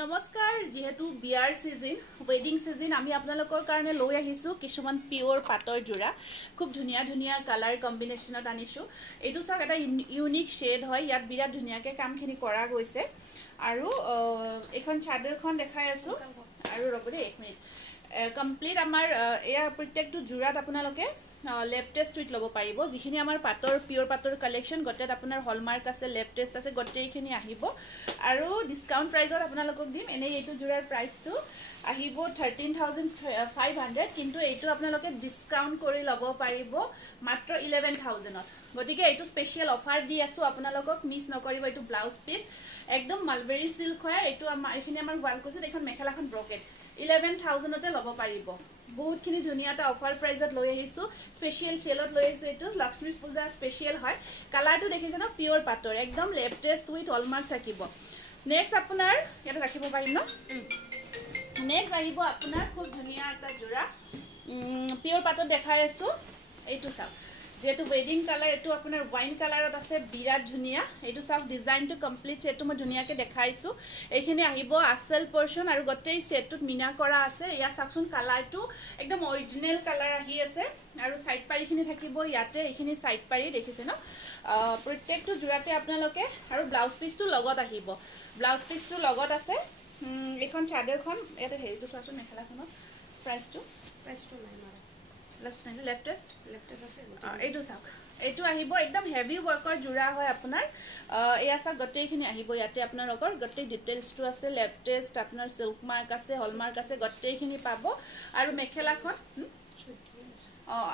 নমস্কাৰ যেহেতু বিয়াৰ সিজন ওয়েডিং সিজন আমি আপোনালোকৰ কাৰণে লৈ আহিছো কিছুমান পিওৰ পাটৰ জোৰা খুব ধুনিয়া ধুনিয়া কালাৰ কম্বিনেশনত আনিছো এইটো সব এটা ইউনিক শেড হয় ইয়াত বিৰাট ধুনিয়াকে কামখিনি কৰা গৈছে আৰু এখন চাদৰখন দেখাই আছো আৰু ৰবৰে 1 মিনিট কমপ্লিট আমাৰ এয়া প্ৰত্যেকটো জোৰাত আপোনালোকে লেফট টেষ্ট টুইট লব পাৰিব যিখিনি আমাৰ পাটৰ পিওৰ পাটৰ কালেকশন গটেত আপোনাৰ হলমাৰ্ক আছে লেফট টেষ্ট আছে গটেইখিনি আহিব আৰু ডিসকাউন্ট প্ৰাইজত আপোনালোকক দিম এনে এইটো জোৰাৰ প্ৰাইসটো আহিব 13500 কিন্তু এইটো আপোনালোকে ডিসকাউন্ট কৰি লব পাৰিব মাত্ৰ 11000ত গটিকে এইটো স্পেশাল অফাৰ দি আছো আপোনালোকক মিস নকৰিব এইটো ব্লাউজ পিস একদম মালবেৰী সিল্ক হয় এইটো আমাৰ এখিনি আমাৰ ওয়াল কোছত এখন মেখেলাখন ব্ৰকেট 11000তে লব পাৰিব বহুতখিনি ধুনিয়া এটা অফাৰ প্ৰাইজত লৈ আহিছো স্পেশাল সেলত লৈ আহিছো এটো লক্ষ্মী পূজা স্পেশাল হয় কালাৰটো দেখিছে ন পিওৰ পাটৰ একদম লেফট টেষ্ট উইথ হলমাৰ্ক থাকিব নেক্সট আপোনাৰ এটা ৰাখিব পাৰিম ন নেক্সট আহিব আপোনাৰ খুব ধুনিয়া এটা জোৰা পিওৰ পাটৰ দেখাই আছো এইটো চাওক যেটো ওয়েডিং কালাৰ এটো আপোনাৰ ওয়াইন কালাৰত আছে বিৰাট ধুনিয়া এইটো সব ডিজাইনটো কমপ্লিট এটো মই ধুনিয়াকে দেখাইছো এইখিনি আহিব আসল পোরশন আৰু গটেই সেটটোত মিনা কৰা আছে ইয়া সাকচন কালাৰটো একদম অৰিজিনাল কালাৰ আহি আছে আৰু সাইড পাৰিখিনি থাকিব ইয়াতে এইখিনি সাইড পাৰি দেখিছে ন প্ৰত্যেকটো জোৰাতে আপোনালোকে আৰু ব্লাউজ পিসটো লগত আহিব ব্লাউজ পিসটো লগত আছে এখন চাদৰখন ইয়াতে হেৰিটো চাচোন মেখেলাখনৰ প্ৰাইসটো নাই মাৰা লেফট টেষ্ট আছে এইটো চাওক এইটো আহিব একদম হেভি ওয়াৰ্কৰ জোৰা হয় আপোনাৰ এয়া চাওক গটেইখিনি আহিব ইয়াতে আপোনালোকৰ গটেই ডিটেইলছটো আছে লেফট টেষ্ট আপোনাৰ সিল্ক মাৰ্ক আছে হলমাৰ্ক আছে গটেইখিনি পাব আৰু মেখেলাখন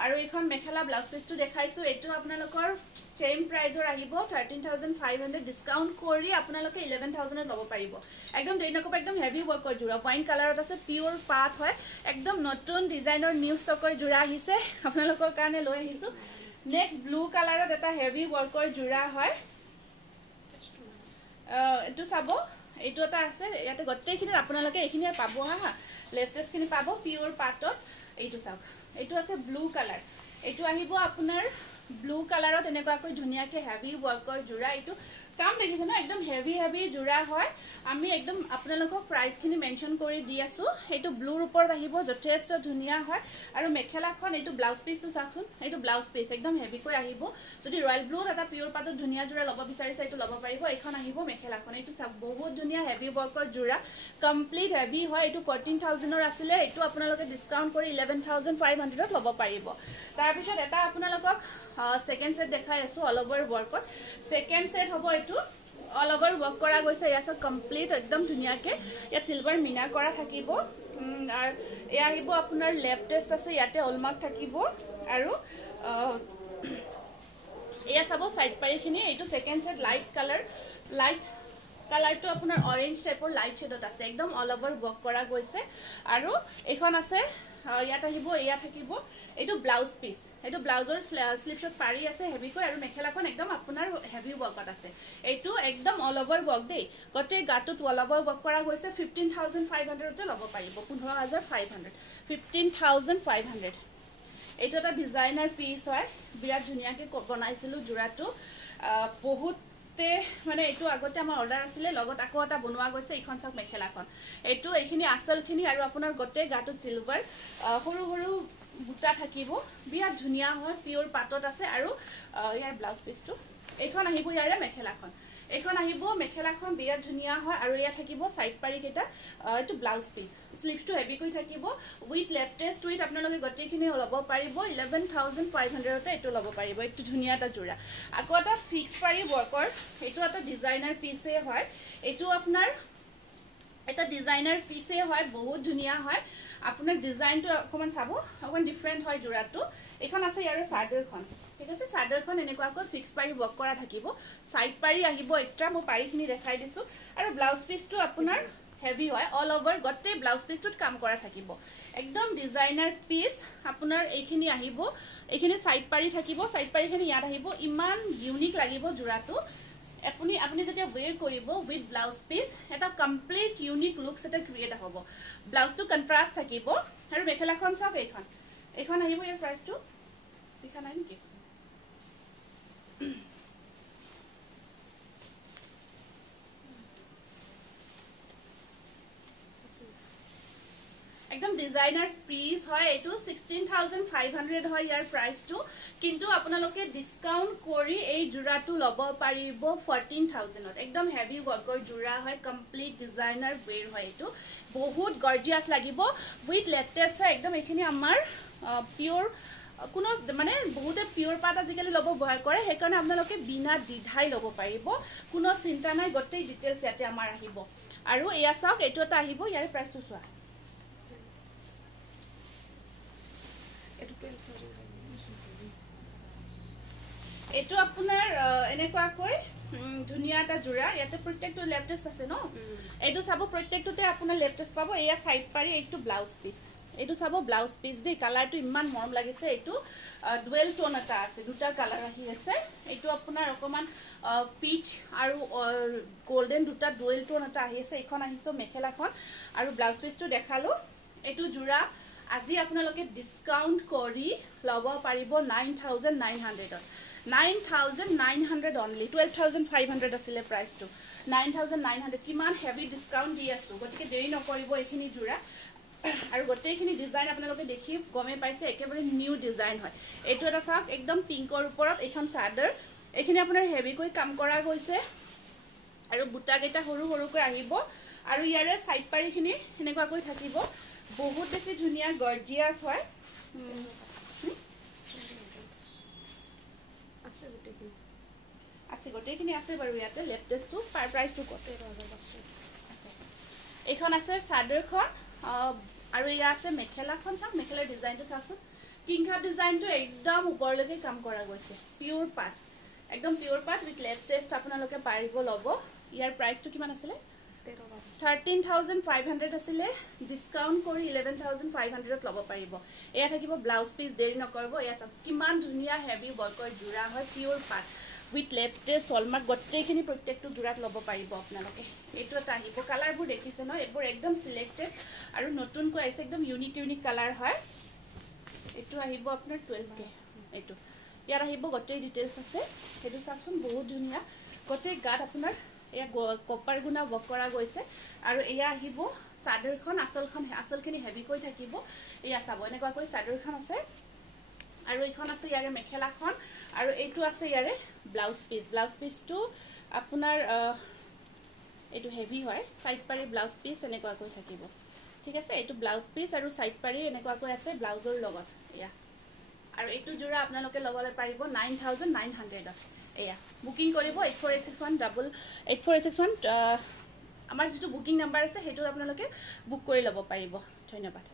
আৰু এখন মেখেলা ব্লাউজ পিসটো দেখাইছো এইটো আপোনালোকৰ সেম প্ৰাইজৰ আহিব 13500 ডিসকাউন্ট কৰি আপোনালোকে 11000 লব পাৰিব একদম দেইনকপ একদম হেভি ওয়াৰ্কৰ জোৰা ওয়াইন কালাৰত আছে পিওৰ পাট হয় একদম নতুন ডিজাইনৰ নিউ ষ্টকৰ জোৰা আহিছে আপোনালোকৰ কাৰণে লৈ আহিছো নেক্সট ব্লু কালাৰত এটা হেভি ওয়াৰ্কৰ জোৰা হয় এটো চাব এইটো এটা আছে ইয়াতে গটেইখিনি আপোনালোকে এইখিনি পাব হা লেটেস্ট খিনি পাব পিওর পাটত এইটো চাওক এইটো আছে ব্লু কালার এইটো আহিব আপোনাৰ ব্লু কালাৰত এনেকুৱাকৈ ধুনিয়াকে হেভি ওয়াৰ্কৰ জোৰা এইটো কাম দেখিছে না একদম হেভি হেভি জোৰা হয় আমি একদম আপোনালোকক প্ৰাইস খিনি মেনশন কৰি দি আছো এইটো ব্লুৰ ওপৰত আহিব যথেষ্ট ধুনিয়া হয় আৰু মেখেলাখন এইটো ব্লাউজ পিসটো চাকচোন এইটো ব্লাউজ পিস একদম হেভি কৈ আহিব যদি ৰয়্যাল ব্লু এটা পিওৰ পাটৰ ধুনিয়া জোৰা লব বিচাৰিছে এইটো লব পাৰিব এখন আহিব মেখেলাখন এইটো চাক বহুত ধুনিয়া হেভি ওয়াৰ্কৰ জোৰা কমপ্লিট হেভি হয় এইটো 14000 ৰ আছিল এইটো আপোনালোকে ডিসকাউন্ট কৰি 11500 ত লব পাৰিব তাৰ পিছত এটা আপোনালোকক সেকেন্ড সেট দেখাই আছো অল ওভার ওয়ার্কত সেকেন্ড সেট হবো এটো অল ওভার ওয়ার্ক করা গৈছে ইয়াছ কমপ্লিট একদম ধুনিয়াকে ইয়া সিলভার মিনা করা থাকিব আর এ আহিব আপোনাৰ লেফট টেষ্ট আছে ইয়াতে হলমাৰ্ক থাকিব আৰু এয়া চাব সাইড পাৰিখিনি এইটো সেকেন্ড সেট লাইট কালাৰটো আপোনাৰ অৰেঞ্জ টাইপৰ লাইট শেডত আছে একদম অল ওভাৰ ওয়াৰ্ক কৰা গৈছে আৰু এখন আছে ইয়াত আহিব এয়া থাকিব এইটো ব্লাউজ পিস এইটো ব্লাউজৰ স্লিপশট পাৰি আছে হেভি কৈ আৰু মেখেলাখন একদম আপোনাৰ হেভি ওয়াৰ্কত আছে এইটো একদম অল ওভাৰ ওয়াৰ্ক দেই গটে গাটুত অল ওভাৰ ওয়াৰ্ক কৰা গৈছে 15500 তে লব পাৰিব 15500 15500 এইটো এটা ডিজাইনাৰ পিস হয় বিৰাট ধুনিয়াকে বনাইছিলো জোৰাটো বহুত মানে এইটো আগতে আমাৰ অৰ্ডাৰ আছিল লগত আকৌ এটা বনোৱা গৈছে এইখন সব মেখেলাখন এইটো এইখিনি আসলখিনি আৰু আপোনাৰ গটে গাটুত সিলভাৰ সৰু সৰু বুটা থাকিব বিৰাট ধুনিয়া হয় পিওৰ পাটত আছে আৰু ইয়াৰ ব্লাউজ পিসটো এইখন আহিব ইয়াৰে মেখেলাখন এইখন আহিব মেখেলাখন বিৰাট ধুনিয়া হয় আৰু ইয়া থাকিব সাইড পাৰি কেটা এটো ব্লাউজ পিস স্লিভসটো হেভি কৈ থাকিব উইথ লেফট টেষ্ট উইথ আপোনালোকে গটেইখিনি লব পাৰিব 11500 তে এটো লব পাৰিব এটো ধুনিয়া এটা জোৰা আকৌ এটা ফিক্স পাৰি ওয়াৰ্কৰ এটো এটা ডিজাইনাৰ পিসে হয় এটো আপোনাৰ এটা ডিজাইনাৰ পিসে হয় বহুত ধুনিয়া হয় আপোনাৰ ডিজাইনটো অকমান চাব অকমান ডিফাৰেন্ট হয় জোৰাটো এখন আছে ইয়াৰ চাদৰখন ঠিক আছে চাদৰখন এনেকুৱাকৈ ফিক্স পাৰি ওয়াৰ্ক কৰা থাকিব সাইড পাৰি আহিব এক্সট্ৰা মই পাৰিখিনি দেখাই দিছো আৰু ব্লাউজ পিসটো আপোনাৰ হেভি হয় অল ওভাৰ গটে ব্লাউজ পিসটোত কাম কৰা থাকিব একদম ডিজাইনাৰ পিস আপোনাৰ এইখিনি আহিব এইখিনি সাইড পাৰি থাকিব সাইড পাৰিখিনি ইয়াত আহিব ইমান ইউনিক লাগিব জোৰাটো আপুনি যেতিয়া ওয়্যাৰ কৰিব উইথ ব্লাউজ পিস এটা কমপ্লিট ইউনিক লুকস এটা ক্ৰিয়েট হ'ব ব্লাউজটো কন্ট্ৰাস্ট থাকিব আৰু মেখেলাখন চাওক এইখন আহিব ইয়াৰ প্ৰাইসটো দেখা নাই নেকি একদম ডিজাইনাৰ পিস হয় এটো 16500 হয় ইয়াৰ প্ৰাইসটো কিন্তু আপোনালোকে ডিসকাউন্ট কৰি এই জোৰাটো লব পাৰিব 14000 ত একদম হেভি ওয়াৰ্কৰ জোৰা হয় কমপ্লিট ডিজাইনাৰ ওয়্যাৰ হয় এটো বহুত গৰ্জিয়াস লাগিব উইথ লেটেস্ট হয় একদম এখিনি আমাৰ পিওৰ কোনো মানে বহুতে পিওৰ পাত আজিকালি লব ভয় কৰে হেকাৰণে আপোনালোকে বিনা দিধাই লব পাৰিব কোনো চিন্তা নাই গটেই ডিটেইলছ ইয়াতে আমাৰ আহিব আৰু এয়া চাওক এটো এটা আহিব ইয়াৰ প্ৰাইসটো চোৱা এটো আপোনাৰ এনেকুৱাকৈ ধুনিয়া এটা জোৰা ইয়াতে প্ৰত্যেকটো লেফটেস আছে ন এটো চাব প্ৰত্যেকটোতে আপোনাৰ লেফটেস পাব এয়া সাইড পাৰি এইটো ব্লাউজ পিস এটো চাব ব্লাউজ পিস দে কালাৰটো ইমান মৰম লাগিছে এটো ডুৱেল টোন এটা আছে দুটা কালাৰ আহি আছে এটো আপোনাৰ অকমান পিচ আৰু গোল্ডেন দুটা ডুৱেল টোন এটা আহি আছে এখন আহিছো মেখেলাখন আৰু ব্লাউজ পিসটো দেখালো এটো জোৰা আজি আপোনালোকে ডিসকাউন্ট কৰি লব পাৰিব 9900 ত 9900 only 12500 আছিল প্ৰাইসটো 9900 কিমান হেভি ডিসকাউন্ট দি আছো গতিকে দেৰি নকৰিব এখিনি জোৰা আৰু গটেইখিনি ডিজাইন আপোনালোকে দেখি গমে পাইছে একেবাৰে নিউ ডিজাইন হয় এটো এটা চাওক একদম পিংকৰ ওপৰত এখন চাদৰ এখিনি আপোনাৰ হেভি কৈ কাম কৰা গৈছে আৰু বুটা কেটা সৰু সৰুকৈ আহিব আৰু ইয়াৰে সাইড পাৰিখিনি এনেকুৱা কৈ থাকিব বহুত বেছি ধুনিয়া গৰ্জিয়াস হয় আছে গটেইখিনি আছে বাৰু ইয়াতে লেটেস্টটো প্ৰাইসটো কত এখন আছে চাদৰখন আৰু ইয়া আছে মেখেলাখন চাওক মেখেলাৰ ডিজাইনটো চাওকচোন কিংখাপ ডিজাইনটো একদম ওপৰলৈকে কাম কৰা গৈছে পিওৰ পাট একদম পিওৰ পাট উইথ লেটেস্ট আপোনালোকে পাৰিব লব ইয়াৰ প্ৰাইসটো কিমান আছিল 13500 আছিল ডিসকাউন্ট কৰি 11500 ত লব পাৰিব এয়া থাকিব ব্লাউজ পিস দেৰি নকৰব এয়া চাওক কিমান ধুনিয়া হেভি ওয়াৰ্কৰ জোৰা হয় পিওৰ পাট উইথ লেটেস্ট হলমাৰ্ক গটেইখিনি প্ৰত্যেকটো জোৰাত লব পাৰিব আপোনালোকে এটো এটা আহিব কালাৰবোৰ দেখিছে ন এবোৰ একদম সিলেক্টেড আৰু নতুনকৈ আছে একদম ইউনিক কালাৰ হয় এটো আহিব আপোনাৰ 12k এটো ইয়াৰ আহিব গটেই ডিটেইলছ আছে হেতু চাকচোন বহুত ধুনিয়া গটেই গাত আপোনাৰ এয়া কপাৰ গুনা ওয়াৰ্ক কৰা গৈছে আৰু এয়া আহিব চাদৰখন আসলখিনি হেভি কৈ থাকিব এয়া চাব এনেকুৱা কৈ চাদৰখন আছে আৰু এইখন আছে ইয়াৰে মেখেলাখন আৰু এইটো আছে ইয়াৰে ব্লাউজ পিসটো আপোনাৰ এইটো হেভি হয় সাইড পাৰি ব্লাউজ পিস এনেকুৱা কৈ থাকিব ঠিক আছে এইটো ব্লাউজ পিস আৰু সাইড পাৰি এনেকুৱা কৈ আছে ব্লাউজৰ লগত এয়া আৰু এইটো জোৰা আপোনালোকে লবলৈ পাৰিব 9900 ত এয়া বুকিং কৰিব 8461 আমাৰ যেটো বুকিং নাম্বাৰ আছে হেতু আপোনালোকে বুক কৰি লব পাৰিব ধন্যবাদ